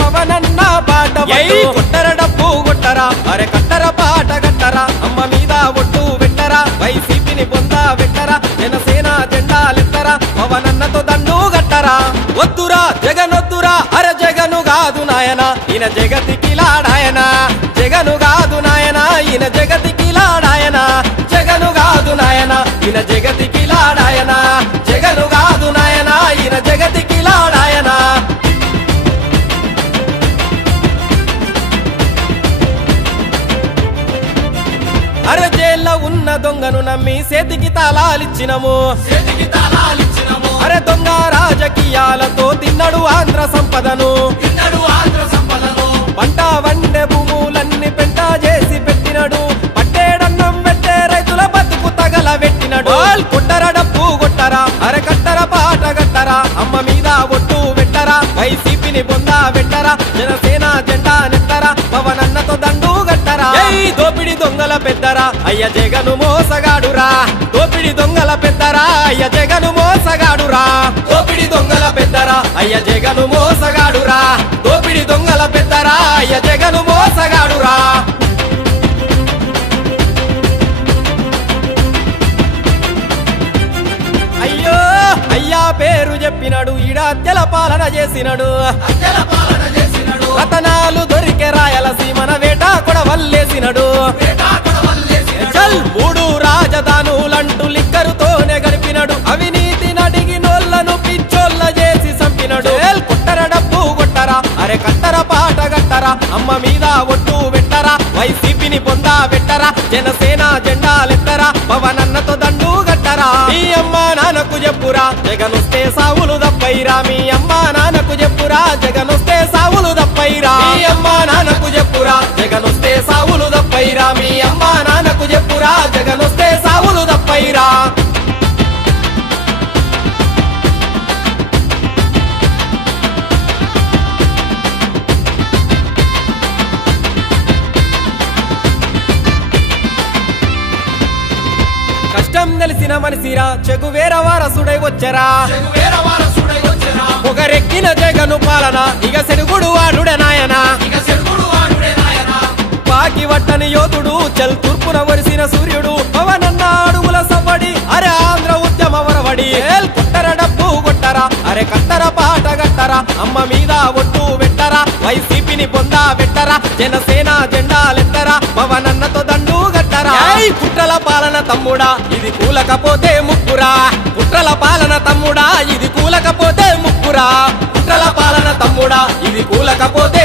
పవనన్న పాట కొట్టర డబ్బు కొట్టరా అరే కట్టర పాట కట్టరా అమ్మ మీద ఒట్టు పెట్టరా వైసీపీని పొందా పెట్టరా జనసేన జెండాలెత్తరా పవనన్నతో దండు గట్టరా వద్దురా జగనొద్దురా అరే జగను కాదు నాయన ఈయన జగతికి లాడాయన జగను కాదు నాయన ఈయన జగతికి లాడాయన జగను కాదు నాయన ఈయన జగతికి లాడాయన జగను కాదు నాయన ఈయన జగతికి లాడాయన అరే జైల్లో ఉన్న దొంగను నమ్మి చేతికి తాళాలిచ్చినము అరే దొంగ రాజకీయాలతో తిన్నడు ఆంధ్ర సంపదను పంట వండే భూములన్నీ పెంట చేసి పెట్టినడు పట్టేడన్నం పెట్టే రైతుల బతుకు తగల పెట్టినడు కొట్టర డబ్బు కొట్టరా అరే కట్టర పాట కట్టరా అమ్మ మీద ఒట్టు పెట్టరా వైసీపీని పొందా పెట్టరా జనసేన జెండా నెత్తరా పవనన్నతో దండు గట్టరా దోపిడి దొంగల పెద్దరా అయ్య జగను మోసగాడురా దోపిడి దొంగల పెద్దరా అయ్య జగను మోసగాడురా దోపిడి దొంగల పెద్దరా అయ్య జగను మోసగాడురా దోపిడి దొంగల పెద్దరా అయ్య జగను మోసగాడురా అయ్యో అయ్యా పేరు చెప్పినాడు ఈడ పాలన చేసినాడు రతనాలు దొరికే రాయలసీమన వేట కూడా వల్లేసినడు చల్ మూడు రాజధానులంటూ లిక్కరుతోనే గడిపినడు అవినీతి నడిగినోళ్లను పిచ్చోళ్ళ చేసి చంపినడు కొట్టర డబ్బు కొట్టరా అరే కట్టర పాట కట్టరా అమ్మ మీద ఒట్టు పెట్టరా వైసీపీని పొందా పెట్టరా జనసేన జెండాలెత్తరా పవనన్నతో దండు గట్టరా మీ అమ్మ నాన్నకు చెప్పురా జగనొస్తే సావులు దప్పైరా మీ అమ్మ నాన్నకు చెప్పురా జగనొస్తే సావులు దప్పైరా మీ అమ్మ నాన్నకు చెప్పురా జగనొస్తే సావులు దప్పైరా మీ అమ్మ నాన్నకు చెప్పురా జగనొస్తే సావులు దప్పైరా కష్టం తెలిసిన మనిషిరా చెగువేర వారసుడై వచ్చరా పొగరెక్కిన జగను పాలన ఇక సెరుగుడు వాడుడే నాయన పాకి వట్టని యోధుడు చల్ తూర్పున వరిసిన సూర్యుడు పవనన్న అడుగుల సవ్వడి అరే ఆంధ్ర ఉద్యమ వరవడి కొట్టర డబ్బు కొట్టరా అరే కట్టర పాట కట్టరా అమ్మ మీద ఒట్టు పెట్టరా వైసీపీని పొందా పెట్టరా జనసేన జెండాలెత్తరా పవనన్నతో దండు గట్టరా కుట్రల పాలన తమ్ముడా ఇది కూలకపోతే ముక్కురా కుట్రల పాలన తమ్ముడా ఇది కూలకపోతే ముక్కురా కుట్రల పాలన తమ్ముడా ఇది కూలకపోతే